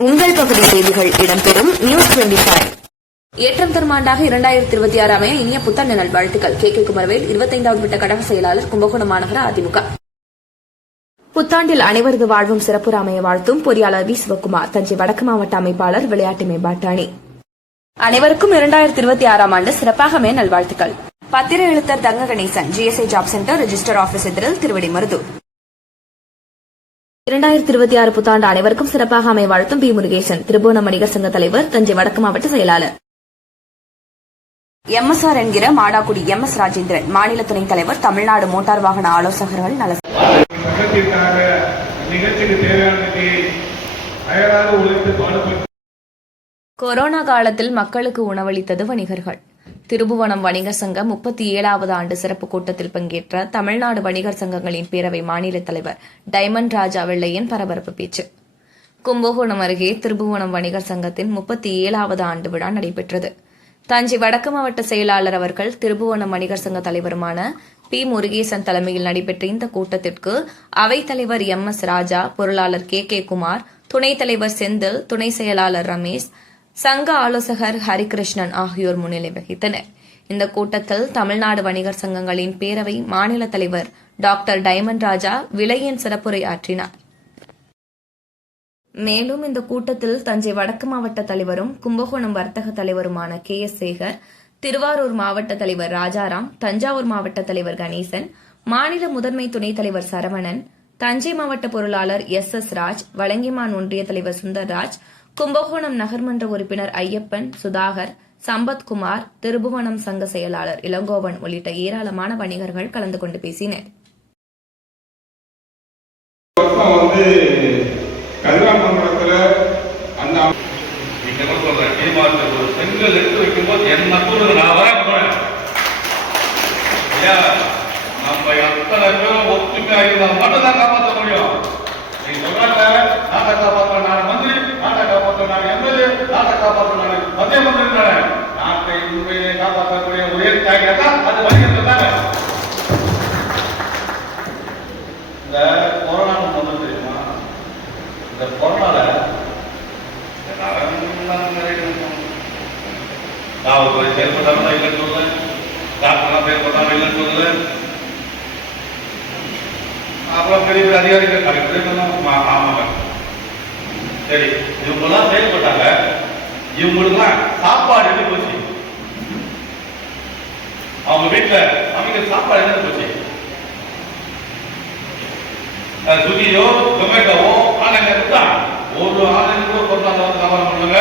உங்கள் பகுதி செய்திகள் இடம்பெறும் நியூஸ் டுவெண்டி ஃபைவ். ஏற்றம் தரும் ஆண்டாக இரண்டாயிரத்தி இருபத்தி ஆறு அமைய இனிய புத்தாண்டு நல்வாழ்த்துக்கள். கே. கே. குமரவேல் இருபத்தைந்தாவது விட்ட கழக செயலாளர் கும்பகோணம் மாநகர அதிமுக. புத்தாண்டில் அனைவரது வாழ்வும் சிறப்புற அமைய வாழ்த்தும் பொறியாளர் வி. சிவக்குமார் தஞ்சை வடக்கு மாவட்ட அமைப்பாளர் விளையாட்டு மேம்பாட்டு அணி அனைவருக்கும் இரண்டாயிரத்தி இருபத்தி ஆறாம் ஆண்டு சிறப்பாக அமைய நல்வாழ்த்துக்கள். பத்திர எழுத்தர் Thanga Ganesan GSI job centre register office எதிரில் திருவடிமருதூர் இரண்டாயிரத்தி இருபத்தி ஆறு புத்தாண்டு அனைவருக்கும் சிறப்பாக அமைய வாழ்த்தும் பி. முருகேசன் திருபுவனம் வணிகர் சங்க தலைவர் தஞ்சை வடக்கு மாவட்ட செயலாளர். எம்எஸ்ஆர் என்கிற மாடாக்குடி எம் எஸ் ராஜேந்திரன் மாநில துணைத் தலைவர் தமிழ்நாடு மோட்டார் வாகன ஆலோசகர்கள் நல சங்கத்திற்காக நிகழ்ச்சிக்கு தேவையானதை அயராது உழைத்து பாடுபட்டு கொரோனா காலத்தில் மக்களுக்கு உணவளித்தது வணிகர்கள். திருபுவனம் வணிகர் சங்கம் முப்பத்தி ஏழாவது ஆண்டு சிறப்பு கூட்டத்தில் பங்கேற்ற தமிழ்நாடு வணிகர் சங்கங்களின் பேரவை மாநில தலைவர் டைமண்ட் ராஜா வெள்ளையன் பரபரப்பு பேச்சு. கும்பகோணம் அருகே திருபுவனம் வணிகர் சங்கத்தின் முப்பத்தி ஏழாவது ஆண்டு விழா நடைபெற்றது. தஞ்சை வடக்கு மாவட்ட செயலாளர் அவர்கள் திருபுவனம் வணிகர் சங்க தலைவருமான பி. முருகேசன் தலைமையில் நடைபெற்ற இந்த கூட்டத்திற்கு அவைத்தலைவர் எம். எஸ். ராஜா பொருளாளர் கே. கே. குமார் துணைத் தலைவர் செந்தில் துணை செயலாளர் ரமேஷ் சங்க ஆலோசகர் ஹரிகிருஷ்ணன் ஆகியோர் முன்னிலை வகித்தனர். இந்த கூட்டத்தில் தமிழ்நாடு வணிகர் சங்கங்களின் பேரவை மாநில தலைவர் டாக்டர் டைமண்ட் ராஜா விலையின் சிறப்புரை ஆற்றினார் மேலும் இந்த கூட்டத்தில் தஞ்சை வடக்கு மாவட்ட தலைவரும் கும்பகோணம் வர்த்தக தலைவருமான கே எஸ் சேகர் திருவாரூர் மாவட்ட தலைவர் ராஜாராம் தஞ்சாவூர் மாவட்ட தலைவர் கணேசன் மாநில முதன்மை துணைத் தலைவர் சரவணன் தஞ்சை மாவட்ட பொருளாளர் எஸ் எஸ் ராஜ் வலங்கிமான் ஒன்றிய தலைவர் சுந்தர்ராஜ் கும்பகோணம் நகர்மன்ற உறுப்பினர் ஐயப்பன் சுதாகர் சம்பத்குமார் திருபுவனம் சங்க செயலாளர் இளங்கோவன் உள்ளிட்ட ஏராளமான வணிகர்கள் கலந்து கொண்டு பேசினர். வருஷம் வந்து கதிராமங்கலத்துல அந்த நீங்க காவல்துறை செயல்பட்டாலும் இல்லைன்னு சொல்லல. டாக்டர்லாம் செயல்பட்டாலும் இல்லைன்னு சொல்லல. அப்புறம் பெரிய பெரிய அதிகாரிகள் கலெக்டர் ஆமாங்க. சரி இவங்கெல்லாம் செயல்பட்டாங்க. இவங்களுக்குலாம் சாப்பாடு எப்படி போச்சு? அவங்க வீட்டுல அவங்க சாப்பாடு என்ன போச்சு? சுகியோ ஸ்விக்கியோ ஜொமேட்டோவோ ஆன்லைன்ல இருந்தா ஒரு ஆன்லைன் கூட பொருளாதார வந்து வியாபாரம் பண்ணுங்க.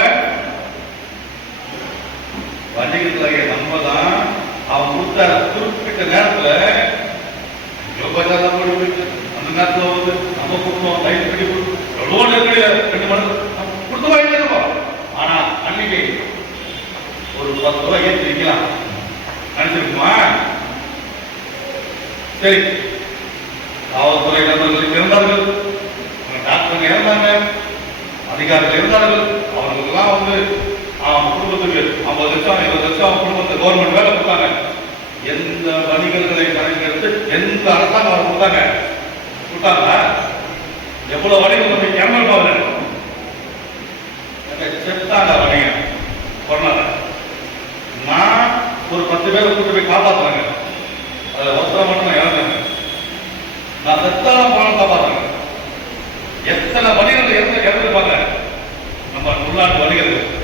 நேரத்துல வந்து நம்ம கட்டி எவ்வளோ நெருக்கடியா ரெண்டு மணி கொடுத்து வாங்கிட்டு ஆனா அன்னைக்கு ஒரு பத்து ரூபாய் ஏற்றி வைக்கலாம். நினைச்சிருக்குமா? சரி. காவல்துறை நண்பர்கள் இருந்தார்கள். டாக்டருங்க இருந்தாங்க. அதிகாரிகள் இருந்தார்கள். அவர்களுக்கெல்லாம் வந்து அவன் குடும்பத்துக்கு ஐம்பது லட்சம் இருபது லட்சம் அவன் குடும்பத்துக்கு கவர்மெண்ட் வேலை கொடுத்தாங்க. எந்த வணிகர்களை கணக்கெடுத்து எந்த அரசாங்கம் கொடுத்தாங்க? கொடுத்தாங்களா எவ்வளவு வணிகம் நம்ம ஏமாற்றாங்க செத்தாங்க வணிகம் கொரோனால. நான் ஒரு பத்து பேரை கூட்டு போய் காப்பாத்துறாங்க. அதுல ஒருத்தரை மட்டும் நான் இறந்தாங்க. நான் செத்தாலும் பணம் காப்பாற்றுறேன் எத்தனை வணிகர்கள் இறந்து இறந்துருப்பாங்க. நம்ம உள்நாட்டு வணிகர்கள்